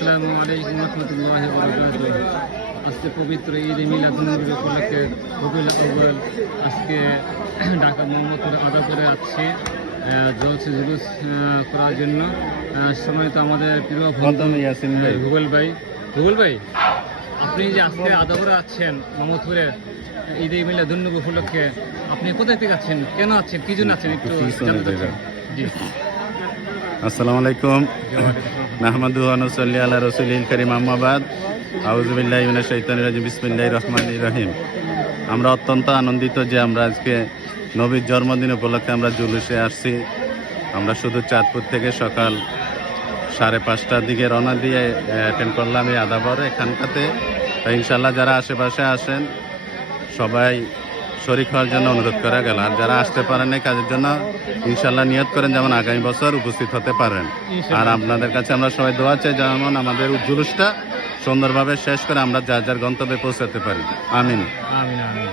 আসসালামু আলাইকুম রহমতুল্লাহি ওয়া বারাকাতুহু। আজকে পবিত্র ঈদ মিলাদুন্নবী উপলক্ষে রবিউল আউয়াল আজকে ঢাকা মোহাম্মদপুরে আদা করে আসছে জুলুস করার জন্য। সময় তো আমাদের প্রিয় ভুগল ভাই আপনি যে আজকে আদা করে আছেন মোহাম্মদপুরে ঈদ মিলাদুন্নবী উপলক্ষে, আপনি কোথায় থেকে আছেন, কেন আছেন, কি জন্য আছেন, একটু জানতে চাই। জি, আসসালামু আলাইকুম। নাহমাদুহু ওয়া নুসাল্লি আলা রাসূলিল কারীম, আম্মা বাদ। আউযু বিল্লাহি মিনাশ শাইতানির রাজিম। বিসমিল্লাহির রহমানির রহিম। আমরা অত্যন্ত আনন্দিত যে আমরা আজকে নবীর জন্মদিন উপলক্ষে আমরা জুলুসে আসছি। আমরা শুধু চাঁদপুর থেকে সকাল 5:30টার দিকে রওনা দিয়ে অ্যাটেন্ড করলাম এই আদাবর এখানটাতে। ইনশাল্লাহ যারা আশেপাশে আসেন সবাই শরীক হওয়ার জন্য অনুরোধ করা গেল। আর যারা আসতে পারেন এই কাজের জন্য ইনশাল্লাহ নিয়ত করেন যেমন আগামী বছর উপস্থিত হতে পারেন। আর আপনাদের কাছে আমরা সবাই দোয়া চাই যেমন আমাদের জুলুসটা সুন্দরভাবে শেষ করে আমরা যার যার গন্তব্যে পৌঁছাতে পারি। আমিন। আমিন আমিন।